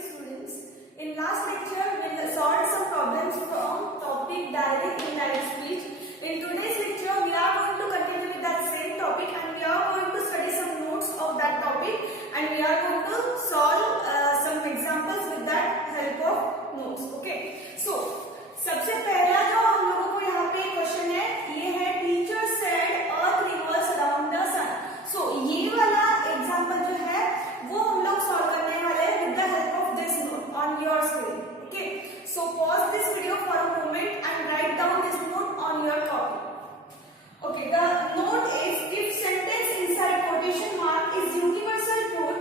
evening, students. In last lecture, we solved some problems from topic direct and indirect speech. In today's lecture, we are going to continue with that same topic and we are going to study some notes of that topic and we are going to solve some examples with that help of notes. Okay. So, सबसे पहला जो हम लोगों को यहाँ पे question है, ये है teacher said earth revolves around the sun. So ये वाला एग्जांपल जो है वो हम लोग सॉल्व करने वाले हैं with the help of this note on your screen. Okay, so pause this video for a moment and write down this note on your copy. Okay, the note is if sentence inside quotation mark is universal truth,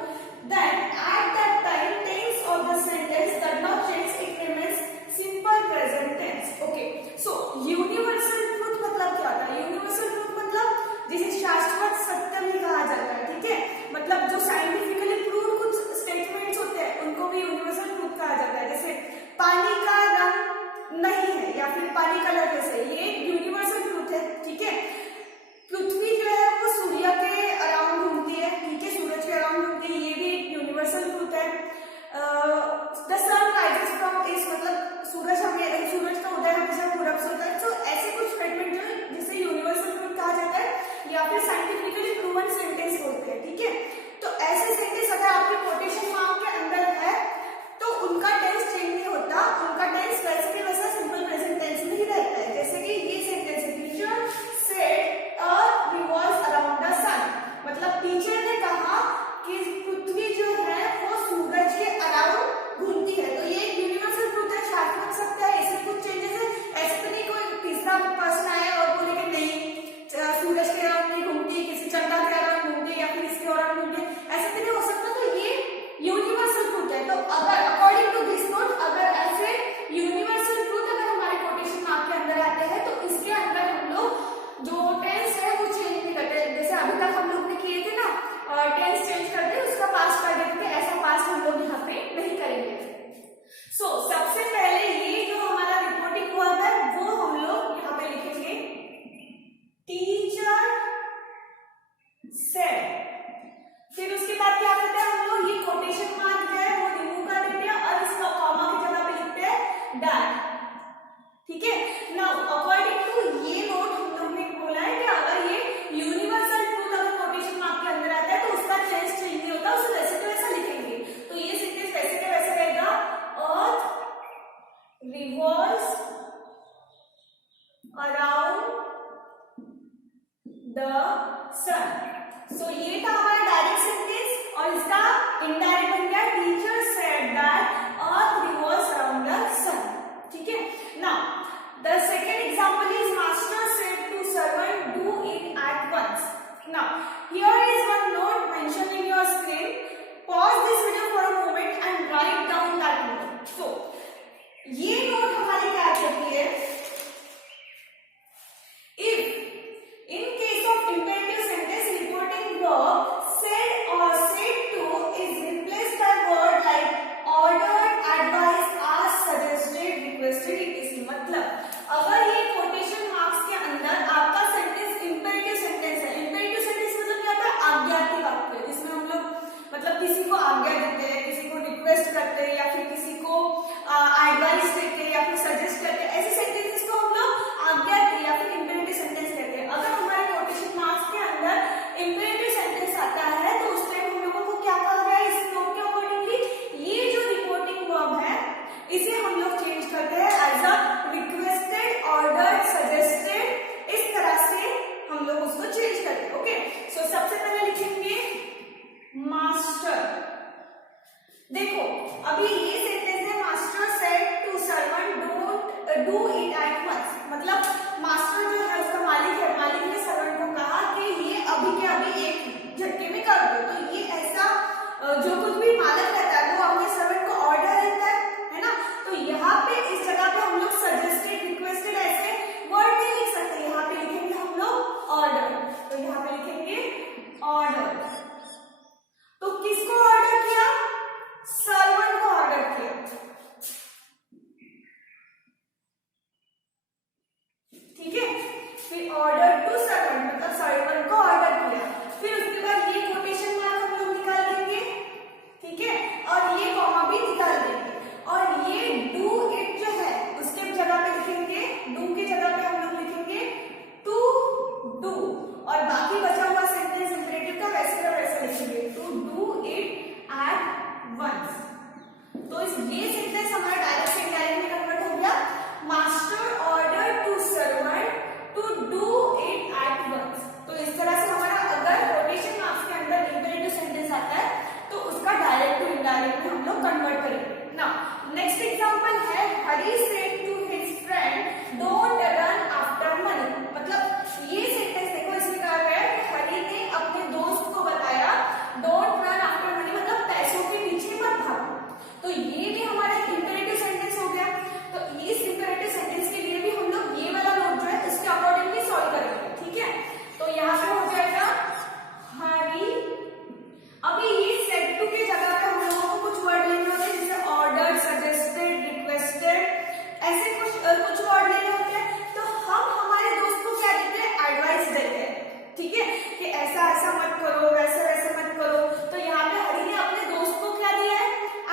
then at that time tense of the sentence does not change, it remains simple present tense. Okay, so universal truth मतलब क्या होता है? Universal truth मतलब जिसे शाश्वत सत्य भी कहा जाता है. ठीक है, मतलब जो साइंटिफिकली प्रूव कुछ स्टेटमेंट्स होते हैं उनको भी यूनिवर्सल ट्रूथ कहा जाता है. जैसे पानी का रंग नहीं है या फिर पानी कलरलेस है, ये यूनिवर्सल ट्रूथ है. ठीक है, पृथ्वी जो है वो सूर्य के अराउंड घूमती है. ठीक है, सूरज के अराउंड घूमती है, ये भी एक यूनिवर्सल ट्रूथ है. The sun rises from east मतलब सूरज का उदय हमेशा पूरब से होता है. तो ऐसे कुछ स्टेटमेंट जो जिसे यूनिवर्सल ट्रूथ कहा जाता है या फिर साइंटिफिकली प्रूवन सेंटेंस बोलते हैं. ठीक है, तो ऐसे सेंटेंस अगर आपके कोटेशन मार्क के अंदर है तो उनका टेंस चेंज नहीं होता, उनका टेंस वैसे के वैसा सिंपल प्रेजेंट टेंस में ही रहता है. जैसे कि ये सेंटेंस है, teacher said earth revolves around the sun. मतलब टीचर ने कहा कि पृथ्वी जो है वो सूरज के अराउंड घूमती है. तो ये यूनिवर्सल ट्रूथ है, शाश्वत सत्य है, इसमें कुछ चेंजेस है. ऐसे तो नहीं कोई तीसरा पर्सन आए और बोले कि नहीं सूरज के अराउंड नहीं घूमती, किसी चंदा के अराउंड घूमती या फिर इसके अराउंड घूमती, ऐसे तो नहीं हो सकता. तो ये यूनिवर्सल ट्रूथ है. तो अगर अकॉर्डिंग टू दिस नोट अगर ऐसे यूनिवर्सल ट्रूथ अगर हमारे कोटेशन मार्क के अंदर आते हैं तो इसके अंदर हम लोग जो टेंस है वो चेंज नहीं करते. जैसे अभी तक हम लोग ने किए थे ना, टेंस चेंज कर दे उसका पास्ट कर देते थे, ऐसा पास्ट हम लोग यहाँ पे नहीं करेंगे. सो सबसे पहले ये जो हमारा रिपोर्टिंग वर्ब है वो हम लोग यहाँ पे लिखेंगे टीचर सेड. फिर उसके बाद क्या करते हैं हम लोग, ये कोटेशन मार्क जो है वो रिमूव कर देते हैं और इसका कॉमा की जगह पे लिखते हैं दैट. ठीक है, नाउ अकॉर्डिंग टू ये नोट हम लोग ने बोला है कि अगर ये यूनिवर्सल ट्रूथ अगर कोटेशन मार्क के अंदर आता है तो उसका टेंस चेंज नहीं होता, उसे वैसे के वैसा लिखेंगे. तो ये सेंटेंस वैसे के वैसे रहेगा, अर्थ revolves around the sun. So ये था हमारा डायरेक्ट सेंटेंस और इसका इनडायरेक्ट बन गया teacher said that earth revolves around the sun. ठीक है, now the second example is master said to servant do it at once. Now here is one note mentioned in your screen. Pause this video for a moment and write down that note. So ये note हमारी क्या कहती है, if in case of imperative sentence reporting verb said or said to is replaced by word like ordered, advised, asked, suggested, requested, etc. मतलब अगर ये quotation marks के अंदर आपका सेंटेंस इंपेरेटिव सेंटेंस है. इंपेरेटिव सेंटेंस मतलब क्या होता है, आज्ञार्थी वाक्य, जिसमें हम लोग मतलब किसी को आज्ञा देते हैं, किसी को रिक्वेस्ट करते हैं या फिर किसी को एडवाइस देते हैं या फिर सजेस्ट करते हैं. ऐसे सेंटेंसेस को हम लोग आज्ञार्थी या फिर इंपेरेटिव सेंटेंस कहते हैं. अगर हमारे कोटेशन मार्क्स के अंदर इंपेरेटिव सेंटेंस आता है तो उस टाइम हम लोगों को क्या कहा गया है, इस नोट के अकॉर्डिंगली ये जो रिपोर्टिंग वर्ब है इसे हम लोग चेंज करते हैं as a requested, ordered, suggested. इस तरह से हम लोग उसको चेंज करते हैं. ओके, सो सबसे पहले लिखेंगे मास्टर. देखो अभी ये सेंटेंस है master said to servant don't do it at once. मतलब मास्टर जो है उसका मालिक है, मालिक ने सर्वेंट को कहा कि ये अभी के अभी एक झटके में कर दो. तो ये ऐसा जो कुछ भी मालिक रहता है वो अपने सर्वेंट को ऑर्डर देता है ना. तो यहाँ पे इस जगह पे हम लोग सजेस्टेड, रिक्वेस्टेड ऐसे वर्ड नहीं लिख सकते, यहाँ पे लिखेंगे हम लोग ऑर्डर. तो यहाँ पे लिखेंगे ऑर्डर. तो किसको ऑर्डर किया, सर्वेंट को ऑर्डर किया. ठीक है, फिर ऑर्डर टू सर्वेंट मतलब सर्वेंट को ऑर्डर किया. फिर उसके बाद ये कोटेशन मार्क हम लोग निकाल देंगे. ठीक है, और ये कॉमा भी निकाल कि ऐसा ऐसा मत करो, वैसा वैसा मत करो। तो यहाँ पे हरि ने अपने दोस्त को क्या दिया है,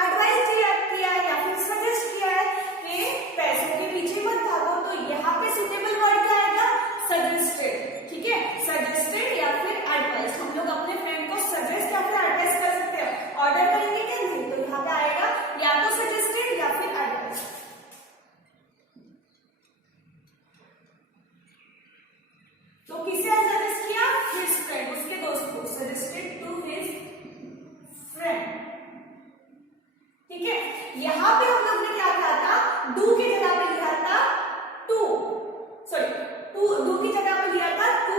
एडवाइस किया है या फिर सजेस्ट किया है कि पैसों के पीछे मत भागो। तो यहाँ पे सुटेबल वर्ड क्या आएगा, सजेस्टेड। ठीक है, सजेस्टेड या फिर एडवाइस। हम लोग अपने फ्रेंड को सजेस्ट या फिर एडवाइस कर सकते हैं, ऑर्डर करेंगे क्या नहीं। तो यहाँ पे आएगा या तो सजेस्टेड या फिर एडवाइस। तो किसे सजेस्ट किया, हिज फ्रेंड, उसके दोस्त को, सजेस्टेड टू हिज फ्रेंड। ठीक है, यहां पे हम लोग ने क्या किया था, डू की जगह पे लिया था टू, सॉरी डू की जगह पे लिया था टू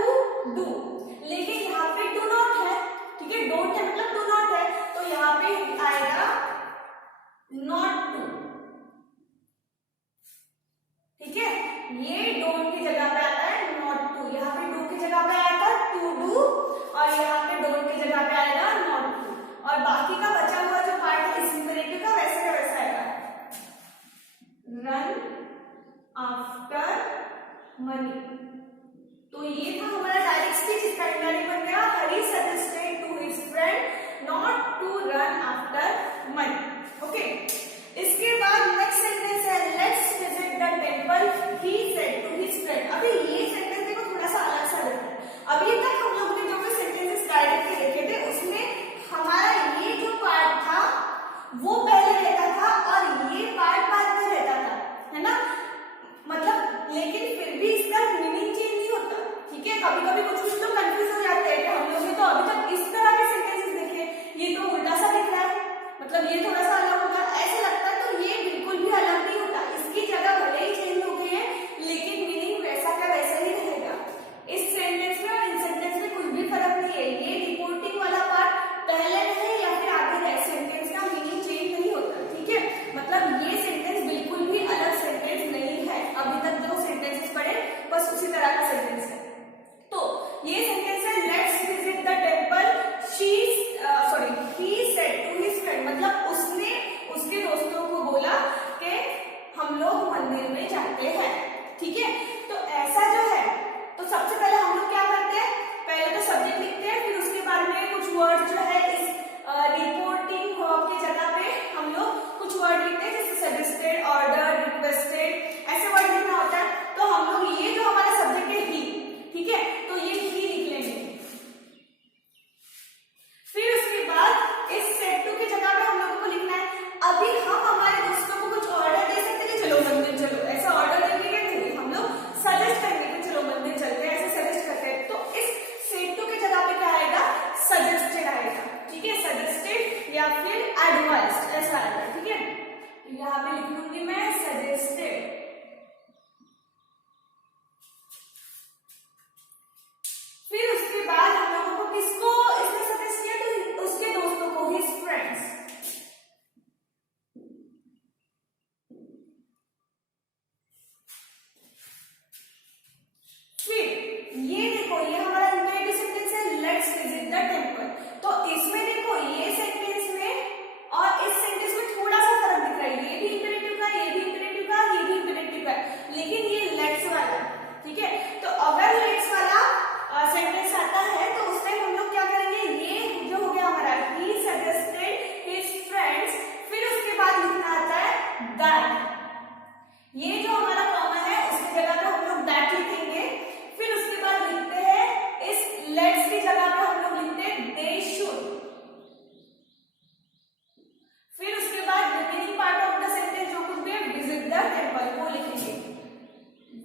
डू, लेकिन यहाँ पे डू नॉट है। ठीक है, डोंट है मतलब डू नॉट है, तो यहाँ पे आएगा नॉट टू। ठीक है, ये डोंट की जगह पे आता है नॉट टू, यहाँ पे डू की जगह पे आया था टू डू और यहाँ पे डोंट की जगह पे आएगा नॉट टू। और बाकी का बचा हुआ जो पार्ट है इस इंपेरेटिव का वैसे का वैसा आएगा, रन आफ्टर मनी। तो ये था हमारा डायरेक्ट स्पीच, इसका इनडायरेक्ट बन गया, Hari suggested to his friend not to run after money. Okay, इसके बाद नेक्स्ट सेंटेंस है, let's visit the temple he said to his friend. अभी ये सेंटेंस देखो थोड़ा सा अलग सा लगता है। अभी तक हम लोगों ने जो भी सेंटेंसेस डायरेक्ट के देखे थे उसमें हमारा ये जो पार्ट था वो पहले रहता था और ये पार्ट बाद में रहता था, है ना, मतलब लेकिन फिर भी इसका मीनिंग चेंज नहीं होता। ठीक है, कभी कभी कुछ लोग कंफ्यूज हो जाते हैं कि हम लोग ने तो अभी तक इस तरह के सेंटेंसेस देखे, ये तो उल्टा सा दिख रहा है, मतलब ये थोड़ा सा अलग होगा ऐसा लगता है। तो ये बिल्कुल भी अलग नहीं होता, इसकी जगह भले ही चेंज हो गई है लेकिन मीनिंग वैसा का वैसा ही रहेगा। इस सेंटेंस में और इन सेंटेंस में कुछ भी फर्क नहीं है, ये रिपोर्टिंग वाला पार्ट पहले रहे या फिर आगे रहे, सेंटेंस का मीनिंग चेंज नहीं होता। ठीक है, मतलब ये सेंटेंस बिल्कुल भी अलग सेंटेंस नहीं है, अभी तक जो सेंटेंसेस पढ़े बस उसी तरह का सेंटेंस है। तो ये सेंटेंस है, let's visit the temple he said to his friend, मतलब उसने उसके दोस्तों को बोला कि हम लोग मंदिर में जाते हैं। ठीक है, तो ऐसा जो है, तो सबसे पहले हम लोग क्या करते हैं, पहले तो सब्जेक्ट लिखते हैं, फिर उसके बाद में कुछ वर्ड जो है इस रिपोर्टिंग वर्ब की जगह पे हम लोग कुछ वर्ड लिखते हैं, जैसे सजेस्टेड, ऑर्डर, रिक्वेस्टेड, ऐसे वर्ड लिखना होता है। तो हम लोग ये जो हमारा सब्जेक्ट है ही, ठीक है, तो ये ही लिख लेंगे। फिर उसके बाद इस सेड टू की जगह पे हम लोगों को लिखना है, अभी हम हमारे दोस्तों को कुछ ऑर्डर दे सकते हैं कि चलो मंदिर चलो, ऐसा ऑर्डर देंगे कि नहीं, हम लोग सजेस्ट करेंगे कि चलो मंदिर चलते हैं, ऐसे सजेस्ट करते हैं। तो इस सेड टू की जगह पे क्या आएगा, सजेस्टेड आएगा। ठीक है, सजेस्टेड या फिर एडवाइस्ड ऐसा आएगा। ठीक है, यहाँ पे लिख लूंगी मैं सजेस्टेड। फिर उसके बाद हम लोगों को किसको इसने सजेस्ट किया, तो उसके दोस्तों को, हिज फ्रेंड्स। फिर ये देखो, ये हमारा इंपेरेटिव सेंटेंस है, लेट्स विजिट द टेंपल। तो इसमें देखो ये सेंटेंस में और इस सेंटेंस में थोड़ा सा फर्क दिख रहा है, ये भी इंपेरेटिव का, ये भी इंपेरेटिव का, ये भी इंपेरेटिव का, लेकिन ये लेट्स वाला। ठीक है, तो अगर लेट्स वाला सेंटेंस आता है तो उस टाइम हम लोग क्या करेंगे, ये जो हो गया हमारा ही सजेस्टेड हिज फ्रेंड्स, फिर उसके बाद लिखना आता है दैट। ये जो हमारा कॉमा है उसकी जगह पे हम लोग दैट लिखेंगे। फिर उसके बाद लिखते हैं इस लेट्स की जगह पे हम लोग लिखते हैं दे शुड। फिर उसके बाद remaining part of the sentence जो कुछ भी है, विजिट द टेंपल, वो लिखेंगे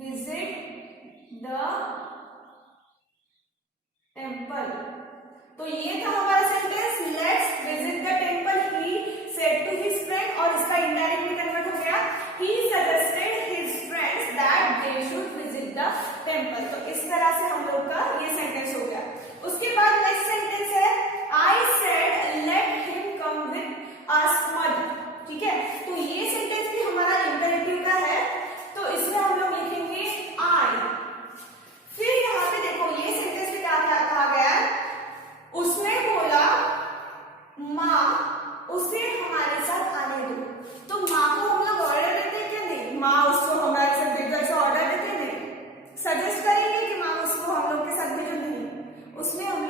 विजिट द टेंपल। तो ये था हमारा sentence, let's visit the temple he said to his friend, और इसका इनडायरेक्ट में कन्वर्ट हो गया, he suggested his friends that they should visit the temple. तो इस तरह से हम लोग का ये सेंटेंस हो गया। उसके बाद नेक्स्ट सेंटेंस है, I said let him come with अस मद। ठीक है, तो ये सेंटेंस भी हमारा इंपेरेटिव का है, तो इसमें हम लोग लिखेंगे आई। फिर यहाँ पे देखो ये सेंटेंस में क्या कहा गया है, उसने बोला माँ उसे हमारे साथ आने दो। तो माँ को हम लोग ऑर्डर देते हैं क्या नहीं, माँ उसको हमारे साथ भेजो ऐसा ऑर्डर देते नहीं, सजेस्ट करेंगे कि माँ उसको हम लोग के साथ भेजो नहीं, उसमें हम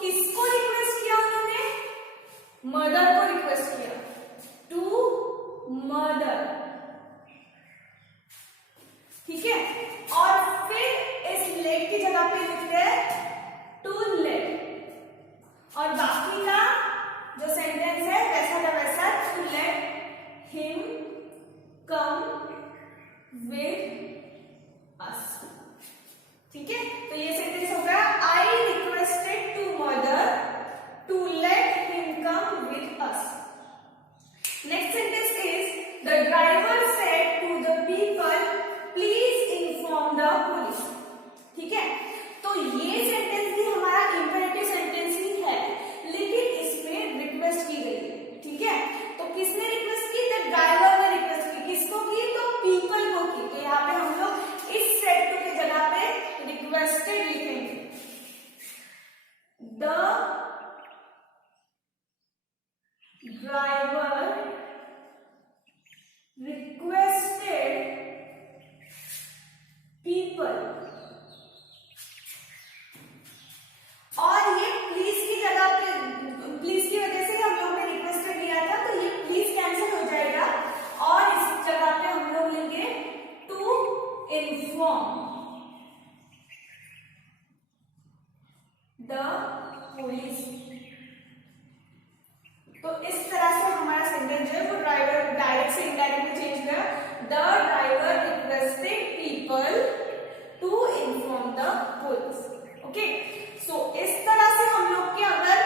किसको रिक्वेस्ट किया उन्होंने? मदर को रिक्वेस्ट किया, टू मदर, ठीक है। और फिर इस लेट की जगह पे लिखते हैं टू लेट, और बाकी का जो सेंटेंस है वैसा का वैसा, to let him come with us, ठीक है। तो ये सेंटेंस हो गया, I requested to mother to let him come with us. Next sentence is the driver said to the people please inform the police, ठीक है। तो ये सेंटेंस भी हमारा इंपेरेटिव सेंटेंस ही है, लेकिन इसमें रिक्वेस्ट की गई है, ठीक है। तो किसने रिक्वेस्ट की? द ड्राइवर ने रिक्वेस्ट की। किसको की? तो पीपल को की। तो यहाँ पे हम लोग इस सेड टू की जगह पे रिक्वेस्टेड लिखेंगे, द ड्राइवर रिक्वेस्टेड पीपल, और ये प्लीज की जगह पे, प्लीज की वजह से हम लोग ने रिक्वेस्टेड लिया था, तो ये प्लीज कैंसिल हो जाएगा और इस जगह पे हम लोग लेंगे टू इन्फॉर्म द पुलिस। तो इस तरह से हमारा सेंटेंस जो है वो ड्राइवर डायरेक्ट से इनडायरेक्ट में चेंज हुआ, the driver requested people to inform the police, okay. So इस तरह से हम लोग के अगर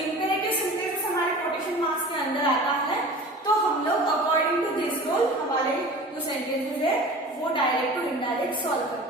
इंपेरेटिव सेंटेंस हमारे कोटेशन मार्क्स के अंदर आता है, तो हम लोग अकॉर्डिंग टू दिस रूल हमारे जो सेंटेंसेस है वो डायरेक्ट टू इनडायरेक्ट सॉल्व करेंगे।